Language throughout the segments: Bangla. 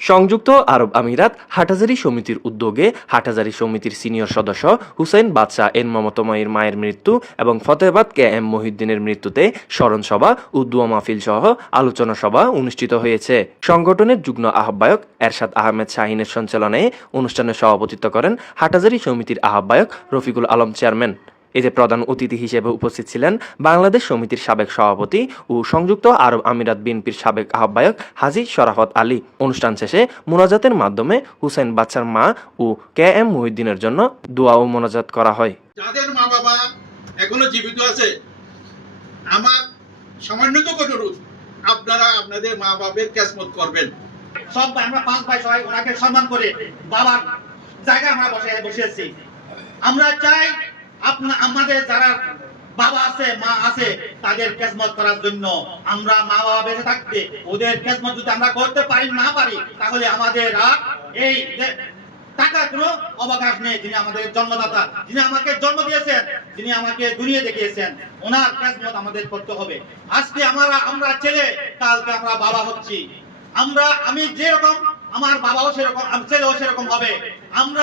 সংযুক্ত আরব আমিরাত হাটাজারি সমিতির উদ্যোগে হাটাজারি সমিতির সিনিয়র সদস্য হুসেন বাদশাহ এন মমতময়ের মায়ের মৃত্যু এবং ফতেহাবাদ কে এম মহিউদ্দিনের মৃত্যুতে স্মরণ সভা ও দুয়া মাহফিল সহ আলোচনা সভা অনুষ্ঠিত হয়েছে। সংগঠনের যুগ্ম আহ্বায়ক এরশাদ আহমেদ শাহিনের সঞ্চালনায় অনুষ্ঠানে সভাপতিত্ব করেন হাটাজারি সমিতির আহ্বায়ক রফিকুল আলম চেয়ারম্যান। এতে প্রধান অতিথি হিসেবে উপস্থিত ছিলেন বাংলাদেশ সমিতির সাবেক সভাপতি ও সংযুক্ত আরব আমিরাত বিএনপির সাবেক আহ্বায়ক হাজি শরাফত আলী। অনুষ্ঠান শেষে মোনাজাতের মাধ্যমে হুসেন বাচ্চার মা ও কে এম মহিউদ্দিনের জন্য দোয়া ও মোনাজাত করা হয়। যাদের মা বাবা এখনও জীবিত আছে আমার সামান্যত অনুরোধ আপনারা আপনাদের মা বাবার ক্যাসমত করবেন। সব আমরা পাঁচ ভাই সবাই ওনাকে সম্মান করে বাবার জায়গায় আমরা বসে বসেছি আমরা চাই আপনা আমাদের যারা বাবা আছে, মা আছে, তাদের খেদমত করার জন্য আমরা মা বাবা বেঁচে থাকতে, ওদের খেদমত যদি আমরা করতে পারি, না পারি, তাহলে আমাদের আর এই টাকার কোনো অবকাশ নেই যিনি আমাদের জন্মদাতা, যিনি আমাকে জন্ম দিয়েছেন, যিনি আমাকে দুনিয়া দেখিয়েছেন, ওনার খেদমত আমাদের করতে হবে। আজকে আমরা আমরা ছেলে, কালকে আমরা বাবা হচ্ছি। আমরা, আমি যেরকম, আমার বাবাও সেরকম ছেলেও সেরকম হবে। আমরা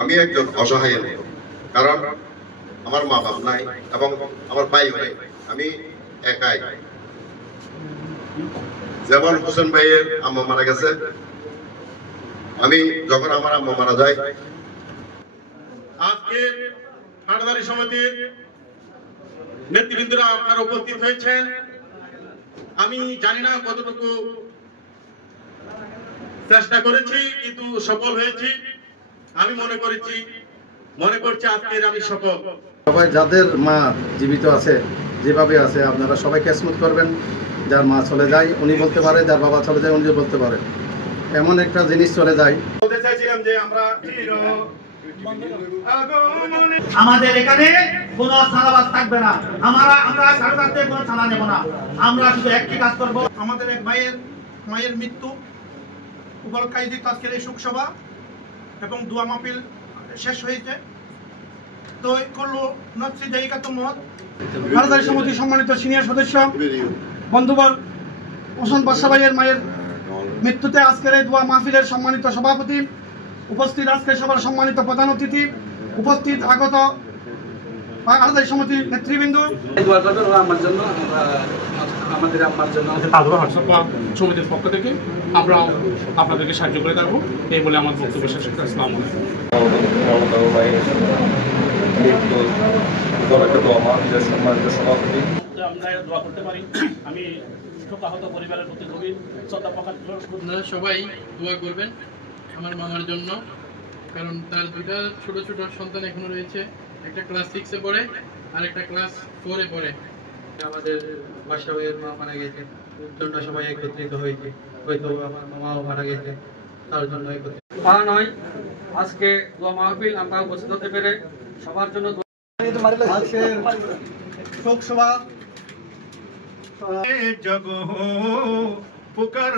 আমি একজন অসহায় কারণ আমার মা বাপ নাই এবং আমার ভাই নাই। আমি একাই। যেমন হোসেন ভাইয়ের আম্মা মারা গেছে, আমি যখন আমার আম্মা মারা যায় সমিতির নেতৃবৃন্দরা আপনারা উপস্থিত হয়েছেন। আমি জানি না কতটুকু চেষ্টা করেছি, কিন্তু সফল হয়েছি। আমি মনে করেছি মনে করছি আজকের আমি সফল সবাই যাদের মা জীবিত আছে যেভাবে আছে আপনারা সবাই ক্যাসমুট করবেন। যার মা চলে যায় উনি বলতে পারে যার বাবা চলে যায় উনি বলতে পারে। এমন একটা জিনিস চলে যায়। বলতে চাইছিলাম যে আমরা আমাদের এখানে কোনো ছানাবাদ থাকবে না। আমরা আমরা থেকে কোনো ছানা নেব না। আমরা শুধু একটি কাজ করব। আমাদের এক ভাইয়ের মায়ের মৃত্যু। উপলক্ষে আজকের এই শোকসভা এবং দোয়া মাহফিল শেষ হয়েছে। তো করল করল নচ্ছি তো মত ভারতারি সমিতির সম্মানিত সিনিয়র সদস্য বন্ধুবর ওসন বাসাবাইয়ের ভাইয়ের মায়ের মৃত্যুতে আজকের এই দোয়া মাহফিলের সম্মানিত সভাপতি উপস্থিত আজকের সবার সম্মানিত প্রধান অতিথি উপস্থিত আগত ভারতারি সমিতির নেতৃবৃন্দ। দোয়া করবেন আমার জন্য আমরা আমাদের আম্মার জন্য। সমিতির পক্ষ থেকে আমরা আপনাদেরকে সাহায্য করে থাকব। এই বলে আমার বক্তব্য শেষ। আসসালামু আমরা করতে আপনারা সবাই দোয়া করবেন আমার মামার জন্য। কারণ তার দুইটা ছোট ছোট সন্তান এখনও রয়েছে। একটা ক্লাস সিক্সে পড়ে আর একটা ক্লাস ফোরে পড়ে। আমাদের বাসা ভাইয়ের মা মারা গেছে। জন্য সবাই একত্রিত হয়েছে। হয়তো আমার মামাও মারা গেছে। তার জন্য একত্রিত। তা নয় আজকে দোয়া মাহফিল আমরা উপস্থিত হতে পেরে সবার জন্য আজকের শোকসভা জগ পুকার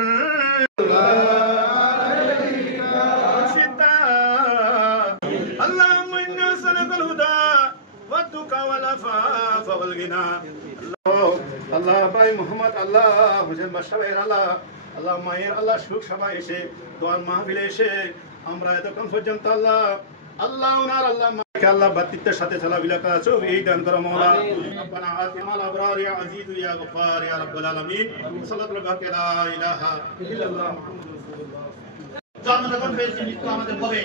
ওয়াল গিনা। আল্লাহ ভাই মোহাম্মদ আল্লাহ হোসেন বাদশা ভাইয়ের আল্লাহ আল্লাহ মায়ের আল্লাহ সুখ সবাই এসে দোয়ার মাহফিলে এসে আমরা এতক্ষণ পর্যন্ত আল্লাহ আল্লাহ ওনার আল্লাহ মাকে আল্লাহ বাতিত্বের সাথে চলাফেরা করা এই দান করো মৌলা রব্বানা আতিনা আল আবরার ইয়া আজিজ ইয়া গফার ইয়া রাব্বুল আলামিন। সাল্লাল্লাহু আলাইহি লা ইলাহা ইল্লাল্লাহ। মুহাম্মাদুর রাসূলুল্লাহ জন্ম যখন মৃত্যু আমাদের হবে।